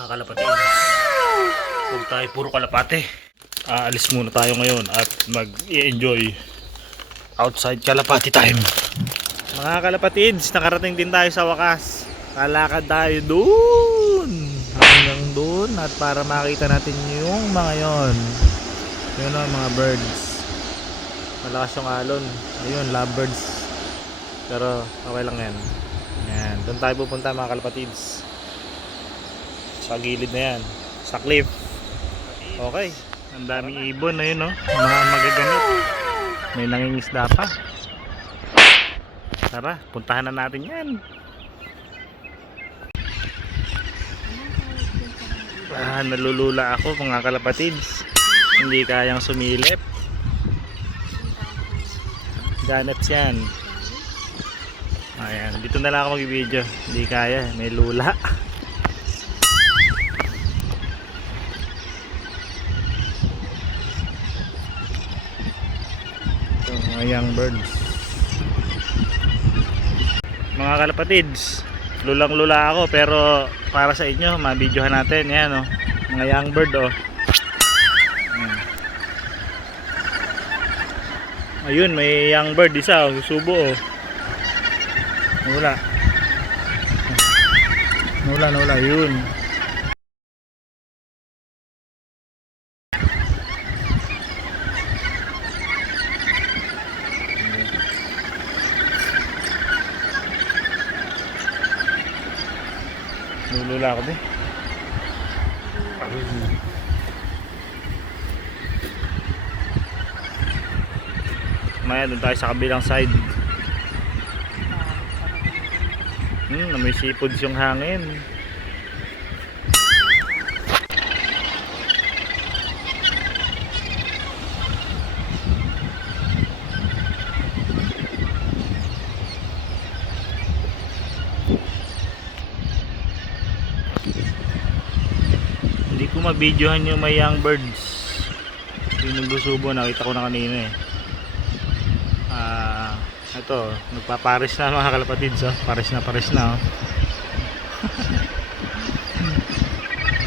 mga kalapati. Huwag tayo puro kalapate. Aalis muna tayo ngayon at mag-i-enjoy outside kalapati time. Mga kalapatids, nakarating din tayo sa wakas. Lalakad tayo doon hanggang doon at para makita natin yung mga yon. Yun ang mga birds. Malakas yung alon. Ayun, lovebirds. Pero okay lang yan. Yan, doon tayo pupunta mga kalapatids. Sa gilid na yan, sa cliff. Okay, ang daming ibon na yun, no? Mga magagamit. May nangingisda pa. Tara, puntahan na natin yan. Nalulula ako mga kalapatids. Hindi kayang sumilip. Ganats yan. Ayan, dito na lang ako mag-video. Hindi kaya, may lula. Mga young birds. Mga kalapatids, lulang lula ako pero para sa inyo mabidyohan natin. Yan, oh, mga young bird, oh. Ayun, may young bird isa, oh, susubo, oh. Nawala yun. Nulula ako din. Maya doon tayo sa kabilang side. May seafoods yung hangin. Hindi ko mabidyohan yung may young birds. Yung nagsusubo, nakita ko na kanina eh. Ito, nagpaparis na mga kalapatids, oh. Paris na, oh.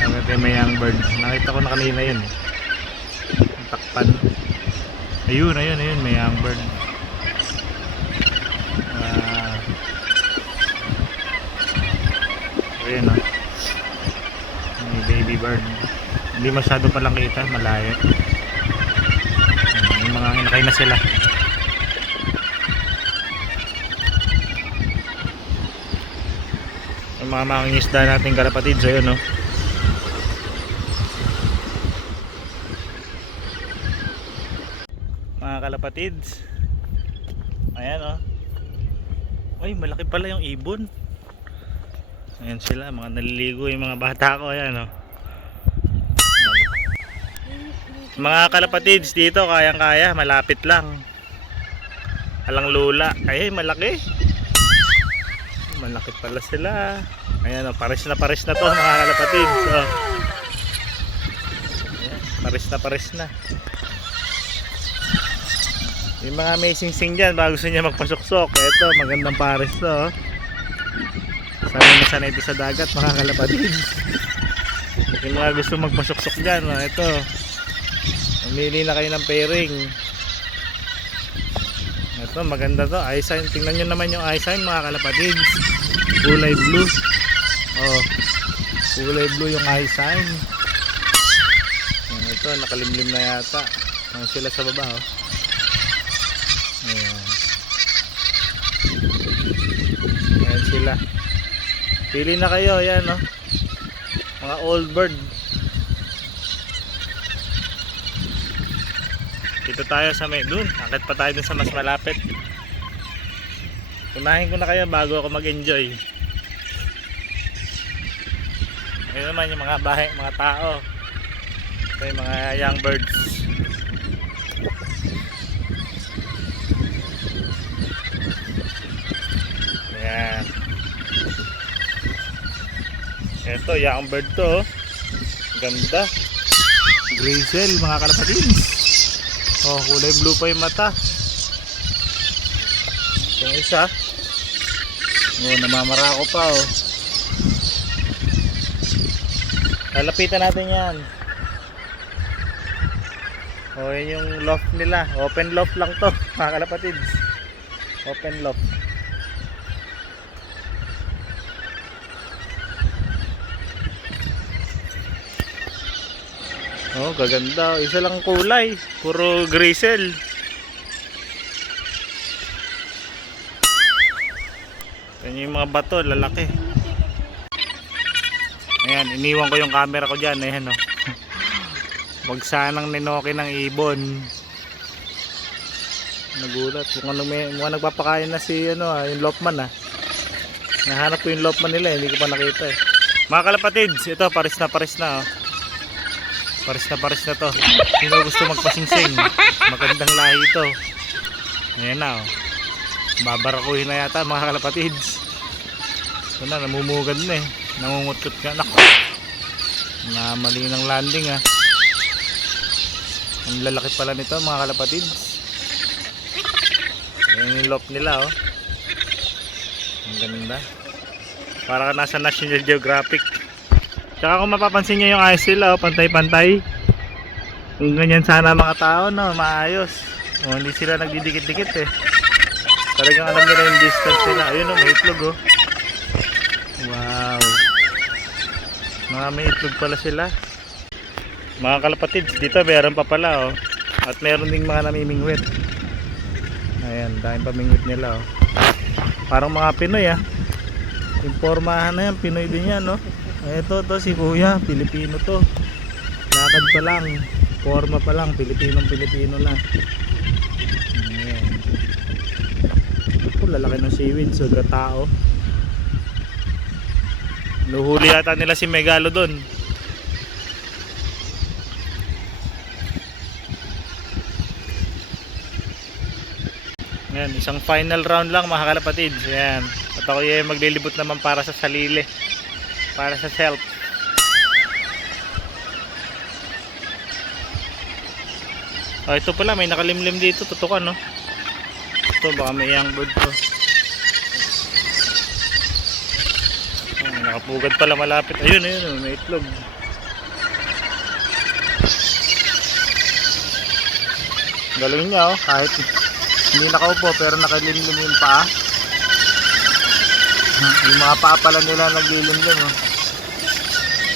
Nakita may young bird. Nakita ko na kanina yun, eh. Takpan. Ayun, may young bird. Ayun, oh. May baby bird. Hindi masyado palang kita, malayo. May mga inakay na sila. Yung mga mangingisda natin kalapatids, ayun, no? Mga kalapatids, ayan, oh. Ay, malaki pala yung ibon. Ayan sila, mga naliligo yung mga bata ko, ayan, oh. Mga kalapatids dito, kayang kaya, malapit lang. Alang lula, ay malaki. Malaki pala sila. Ayan, oh, pares na to mga kalapatids, oh. Ayan, pares na. Yung mga may sing-sing dyan, baka gusto niya magpasuksok. Ito, magandang pares to, oh. Sanay ito sa dagat mga kalapatids. Yung mga gusto magpasuksok dyan, oh, ito. Mamili na kayo ng pairing. Ito, maganda to, eye sign. Tingnan nyo naman yung eye sign mga kalapatids. Kulay blue. Oh, kulay blue yung eye sign. Ito, nakalimlim na yata. Ayan sila sa baba, oh. Ayan. Ayan sila. Pili na kayo, ayan, oh. Mga old bird. Dito tayo sa may dun. Akit pa tayo dun sa mas malapit. Unahin ko na kayo bago ako mag-enjoy. Ayun naman yung mga bahay, mga tao. Ito yung mga young birds. Ayan. Ito, young bird to, oh. Ganda. Grizzle mga kalapatids. Oh, kulay blue pa yung mata. Yung isa. Oh, namamarako pa, oh. Lalapitan natin yan. O, yun yung loft nila. Open loft lang to, mga kalapatids. Open loft. Oh, gaganda. Isa lang kulay. Puro grisel. Yan yung mga bato, lalaki. Ayan, iniwan ko yung camera ko dyan. Ayan, oh. Wag sanang ninoki ng ibon. Nagulat. Mukhang nagpapakain na si yung Lopman, nahanap ko yung Lopman nila, hindi ko pa nakita Mga kalapatids, ito pares na oh. Pares na to. Sino gusto magpasingsing? Magandang lahi ito. Ayan na oh. Babarakuhin na yata mga kalapatids. Ito na, namumugad na Nangungutkot ka. Naku, mali ng landing Ang lalaki pala nito mga kalapatids. Ayan yung loft nila oh. Ang ganda. Para ka nasa National Geographic. Tsaka kung mapapansin nyo yung ayos sila pantay-pantay. Kung ganyan sana mga tao maayos. Hindi sila nagdidikit-dikit Talagang alam nila yung distance nila. Ayun may itlog Wow. May itlog pala sila. Mga kalapatids, dito meron pa pala At meron ding mga namimingwit. Ayan, daming pamingwit nila Parang mga Pinoy Yung pormahan na yan, Pinoy din yan Ito si Kuya, Pilipino to. Lakad pa lang, forma pa lang, Pilipino lang. Ayan. Ako, lalaki ng seaweed, sobra tao. Nuhuli yata nila si Megalodon. Ayan, isang final round lang mga kalapatids. Ayan. At ako maglilibot naman para sa salili. Para sa self. Ito pala may nakalimlim dito, tutukan Ito baka may young bird to. Nakapugad pala malapit. Ayun, may itlog. Galing niya kahit hindi nakaupo pero nakalimlim yung paa. Yung mga paa pala nila naglilimlim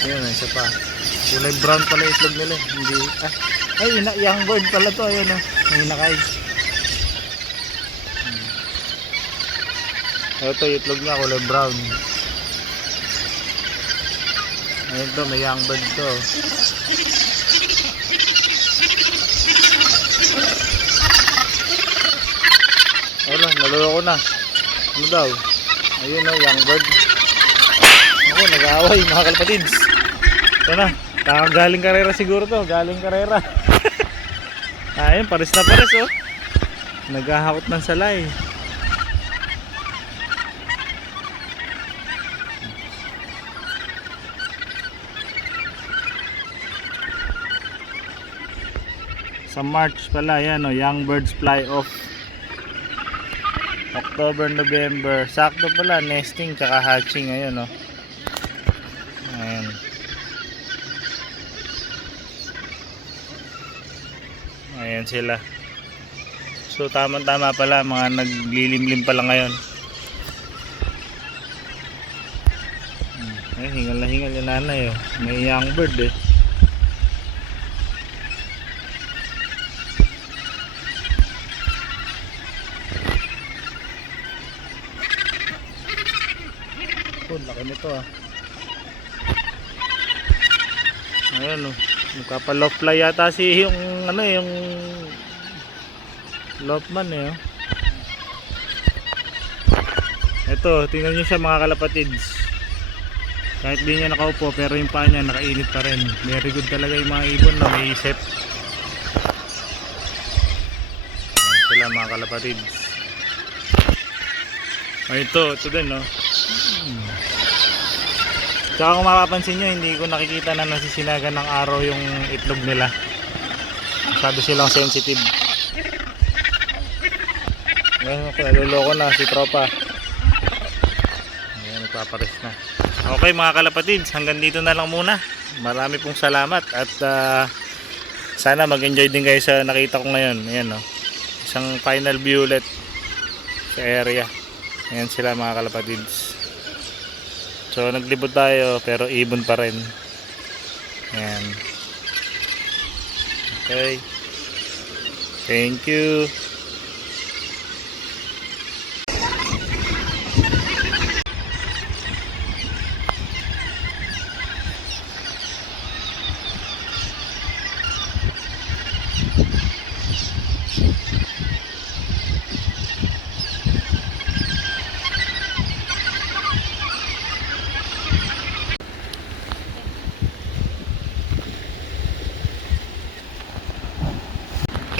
Ayun, isa pa. Kulay brown pala itlog nila. Hindi, young bird pala to. Ayun may nakay. Ito yung itlog niya, kulay brown. Ayun to, may young bird to. Ayun, naluloko na. Ano daw? Ayun young bird. Ako, nag-aaway mga kalapatids. Ito na, galing karera siguro to. Galing karera. Ayun, pares na pares naghahakot ng salay. Sa March pala yan young birds fly off. October, November, sakto pala nesting tsaka hatching ngayon Ayan. Ayan sila. So tama-tama pala, mga naglilimlim pala ngayon. Hingal na hingal yung nanay may young bird laki nito Ayan magpapa-low-fly yata yung yung Lopman Ito, tingnan nyo siya mga kalapatids. Kahit di niya nakaupo pero yung paa niya nakainit pa rin. Very good talaga yung mga ibon na may isip. Ayan sila mga kalapatids. Ito din Tsaka kung mapapansin nyo, hindi ko nakikita na nasisinagan ng araw yung itlog nila. Masyado silang sensitive. Ngayon ako, naluloko na si tropa. Ayan, nagpapares na. Okay mga kalapatids, hanggang dito na lang muna. Marami pong salamat at sana mag-enjoy din kayo sa nakita ko ngayon. Ayan, no? Isang final view ulit sa area. Ayan sila mga kalapatids. So naglibot tayo pero ibon pa rin. Ayan. Okay. Thank you.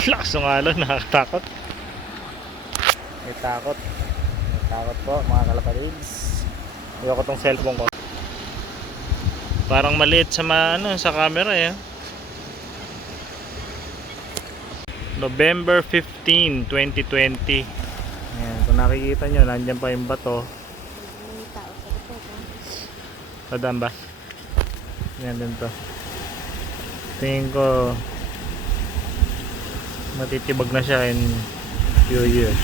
Lakas ng alon, nakakatakot. May takot. May takot po mga kalapatids. Ayoko tong cellphone ko. Parang maliit sa sa camera eh. November 15, 2020. Ayan, kung nakikita nyo, nandyan pa yung bato. Padaan ba? Yan din to. Tingin ko matitibag na siya in few years.